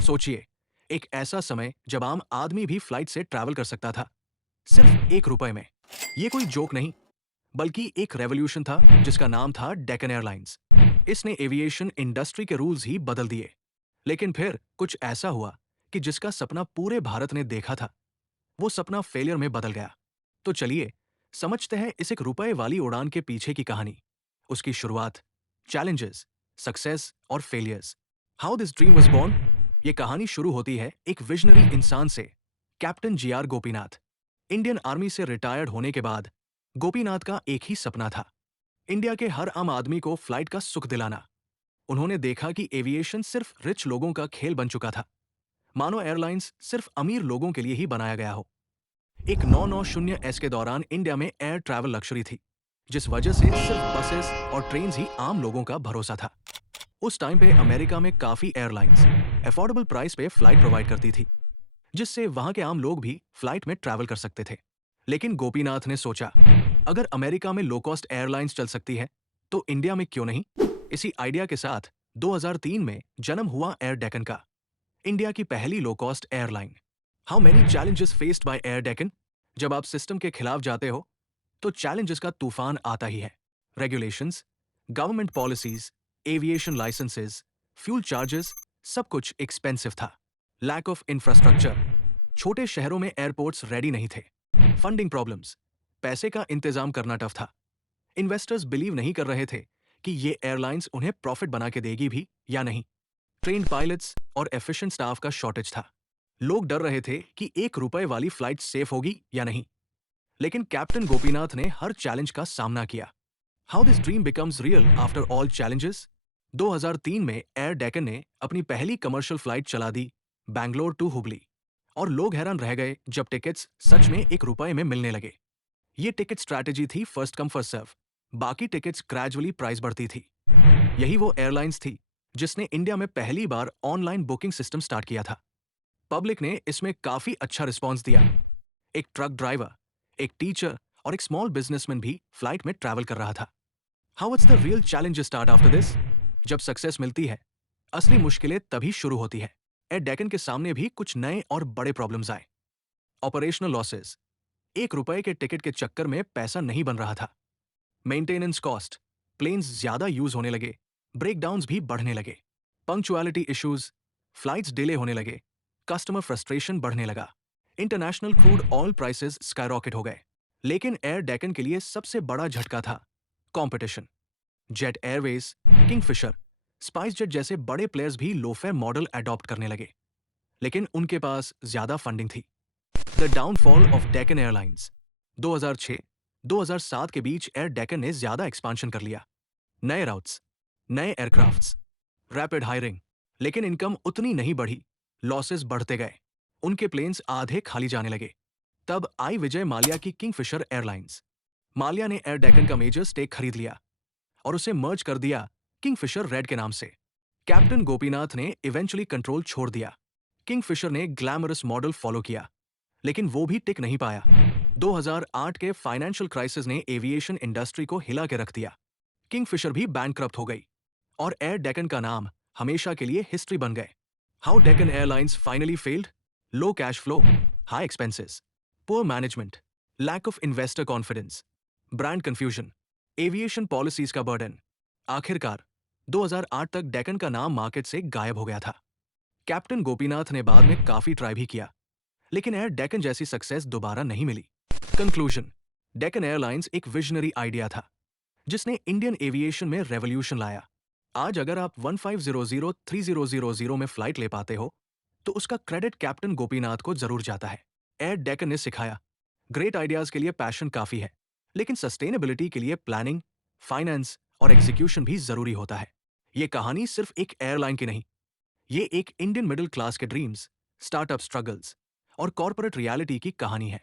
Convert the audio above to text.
सोचिए, एक ऐसा समय जब आम आदमी भी फ्लाइट से ट्रैवल कर सकता था, सिर्फ 1 रुपए में। ये कोई जोक नहीं, बल्कि एक रेवोल्यूशन था जिसका नाम था डेक्कन एयरलाइंस। इसने एविएशन इंडस्ट्री के रूल्स ही बदल दिए। लेकिन फिर कुछ ऐसा हुआ कि जिसका सपना पूरे भारत ने देखा था, वो सपना फेलियर में बदल गया। तो चलिए समझते हैं इस 1 रुपए वाली उड़ान के पीछे की कहानी, उसकी शुरुआत, चैलेंजेस, सक्सेस और failures, how this dream was born. ये कहानी शुरू होती है एक विजनरी इंसान से, captain GR Gopinath. Indian army से रिटायर्ड होने के बाद गोपीनाथ का एक ही सपना था, इंडिया के हर आम आदमी को फ्लाइट का सुख दिलाना। उन्होंने देखा कि एविएशन सिर्फ रिच लोगों का खेल बन चुका था, मानो एयरलाइंस सिर्फ अमीर लोगों के लिए ही बनाया गया हो। एक 990 एस के दौरान इंडिया में एयर ट्रैवल लक्जरी थी, जिस वजह से सिर्फ बसेस और ट्रेन ही आम लोगों का भरोसा था। उस टाइम पे अमेरिका में काफी एयरलाइंस अफोर्डेबल प्राइस पे फ्लाइट प्रोवाइड करती थी, जिससे वहां के आम लोग भी फ्लाइट में ट्रैवल कर सकते थे। लेकिन गोपीनाथ ने सोचा, अगर अमेरिका में लो कॉस्ट एयरलाइंस चल सकती है, तो इंडिया में क्यों नहीं। इसी आइडिया के साथ 2003 में जन्म हुआ एयर डेक्कन का, इंडिया की पहली low cost airline. How many challenges faced by air Deccan. जब आप सिस्टम के खिलाफ जाते हो, तो चैलेंजेस का तूफान आता ही है। Regulations, government policies, aviation licences, fuel charges, सब कुछ एक्सपेंसिव था। लैक ऑफ इंफ्रास्ट्रक्चर, छोटे शहरों में एयरपोर्ट्स रेडी नहीं थे। फंडिंग प्रॉब्लम्स, पैसे का इंतजाम करना टफ था। इन्वेस्टर्स बिलीव नहीं कर रहे थे कि ये एयरलाइंस उन्हें प्रॉफिट बना के देगी भी या नहीं। ट्रेन्ड पायलट्स और एफिशिएंट स्टाफ का शॉर्टेज था। लोग डर रहे थे कि 1 रुपए वाली फ्लाइट सेफ होगी या नहीं। लेकिन कैप्टन गोपीनाथ ने हर चैलेंज का सामना किया। How this dream becomes real after all challenges. 2003 में एयर डेक्कन ने अपनी पहली कमर्शियल फ्लाइट चला दी, बैंगलोर टू हुबली। और लोग हैरान रह गए जब टिकट्स सच में 1 रुपए में मिलने लगे। ये टिकट स्ट्रैटेजी थी फर्स्ट कम फर्स्ट सर्व। बाकी टिकट्स ग्रेजुअली प्राइस बढ़ती थी। यही वो एयरलाइंस थी जिसने इंडिया में पहली बार ऑनलाइन बुकिंग सिस्टम स्टार्ट किया था। पब्लिक ने इसमें काफी अच्छा रिस्पॉन्स दिया। एक ट्रक ड्राइवर, एक टीचर और एक स्मॉल बिजनेसमैन भी फ्लाइट में ट्रैवल कर रहा था। How it's the real challenge start after this. जब सक्सेस मिलती है, असली मुश्किलें तभी शुरू होती है। एयर डेक्कन के सामने भी कुछ नए और बड़े प्रॉब्लम्स आए। ऑपरेशनल लॉसेस, 1 रुपए के टिकट के चक्कर में पैसा नहीं बन रहा था। मेंटेनेंस कॉस्ट, प्लेन्स ज्यादा यूज होने लगे, ब्रेकडाउन्स भी बढ़ने लगे। पंक्चुअलिटी इश्यूज, फ्लाइट्स डिले होने लगे, कस्टमर फ्रस्ट्रेशन बढ़ने लगा। International crude oil prices skyrocket हो गए। लेकिन एयर डेक्कन के लिए सबसे बड़ा झटका था competition. Jet Airways, Kingfisher, spice jet जैसे बड़े प्लेयर्स भी लो फेयर मॉडल अडॉप्ट करने लगे, लेकिन उनके पास ज्यादा फंडिंग थी। The downfall of Deccan airlines. 2006-2007 के बीच एयर डेक्कन ने ज्यादा एक्सपांशन कर लिया। नए राउट्स, नए एयरक्राफ्ट्स, रैपिड हायरिंग, लेकिन इनकम उतनी नहीं बढ़ी। लॉसेस बढ़ते गए, उनके प्लेन्स आधे खाली जाने लगे। तब आई विजय माल्या की किंगफिशर एयरलाइंस। माल्या ने एयर डेक्कन का मेजर स्टेक खरीद लिया और उसे मर्ज कर दिया किंगफिशर रेड के नाम से। कैप्टन गोपीनाथ ने इवेंचुअली कंट्रोल छोड़ दिया। किंगफिशर ने ग्लैमरस मॉडल फॉलो किया, लेकिन वो भी टिक नहीं पाया। 2008 के फाइनेंशियल क्राइसिस ने एविएशन इंडस्ट्री को हिला के रख दिया। किंगफिशर भी बैंकक्रप्ट हो गई और एयर डेक्कन का नाम हमेशा के लिए हिस्ट्री बन गए। How Deccan airlines finally failed. Low cash flow, high expenses, poor management, lack of investor confidence, brand confusion, aviation policies का बर्डन। आखिरकार 2008 तक डेक्कन का नाम मार्केट से गायब हो गया था। कैप्टन गोपीनाथ ने बाद में काफी ट्राई भी किया, लेकिन एयर डेक्कन जैसी सक्सेस दोबारा नहीं मिली। कंक्लूजन, डेक्कन एयरलाइंस एक विजनरी आइडिया था जिसने इंडियन एविएशन में रेवोल्यूशन लाया। आज अगर आप 1500-3000 में फ्लाइट ले पाते हो, तो उसका क्रेडिट कैप्टन गोपीनाथ को जरूर जाता है। एयर डेक्कन ने सिखाया, ग्रेट आइडियाज के लिए पैशन काफी है, लेकिन सस्टेनेबिलिटी के लिए प्लानिंग, फाइनेंस और एग्जीक्यूशन भी जरूरी होता है। ये कहानी सिर्फ एक एयरलाइन की नहीं, ये एक इंडियन मिडिल क्लास के ड्रीम्स, स्टार्टअप स्ट्रगल्स और कॉर्पोरेट रियलिटी की कहानी है।